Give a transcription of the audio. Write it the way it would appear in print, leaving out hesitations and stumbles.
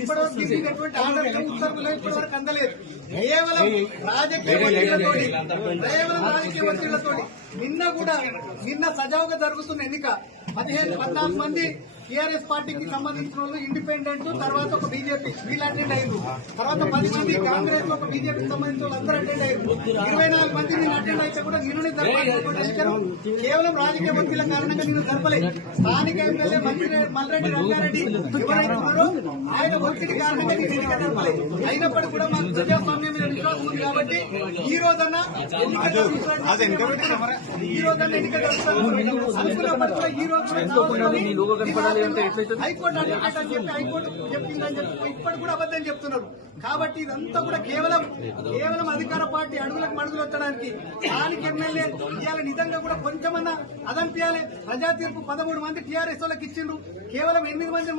ఇప్పటివరకు ఆర్డర్ ఉత్తర్వులు ఇప్పటివరకు అందలేదు. కేవలం రాజకీయ ఒత్తిళ్లతో నిన్న సజావుగా జరుగుతున్న ఎన్నిక 14 మంది టీఆర్ఎస్ పార్టీకి సంబంధించిన వాళ్ళు ఇండిపెండెంట్, తర్వాత ఒక బీజేపీ వీళ్ళు అటెండ్ అయ్యారు. తర్వాత 10 మంది కాంగ్రెస్ ఒక బీజేపీకి సంబంధించిన వాళ్ళు అందరూ అటెండ్ అయ్యారు. 24 మంది నేను అటెండ్ అయితే కూడా నిన్ననే జరపాలి. కేవలం రాజకీయ ఒత్తిళ్ల కారణంగా నేను జరపలేదు. స్థానిక ఎమ్మెల్యే మల్రెడ్డి రంగారెడ్డి ఎవరైతే ఉన్నారో ఆయన ఒత్తిడి కారణంగా నేను ఎన్నిక జరపలేదు. అయినప్పటికీ కూడా మాకు ప్రజాస్వామ్యం మీద విశ్వాసం ఉంది కాబట్టి ఈ రోజన్నా ఎన్నిక జరుపుతాను. అనుకున్నప్పటికీ ఈ రోజు హైకోర్టు అని చెప్పి హైకోర్టు చెప్పిందని చెప్పి ఇప్పటికి కూడా అబద్దం చెప్తున్నారు. కాబట్టి ఇదంతా కూడా కేవలం అధికార పార్టీ అడుగులకు మడుగులు వచ్చడానికి స్థానిక ఎమ్మెల్యే ఇవాళ నిజంగా కూడా కొంచెమన్నా అదంపియాలి. ప్రజా తీర్పు 13 మంది టీఆర్ఎస్ వాళ్ళకి ఇచ్చిండ్రు, కేవలం 8 మంది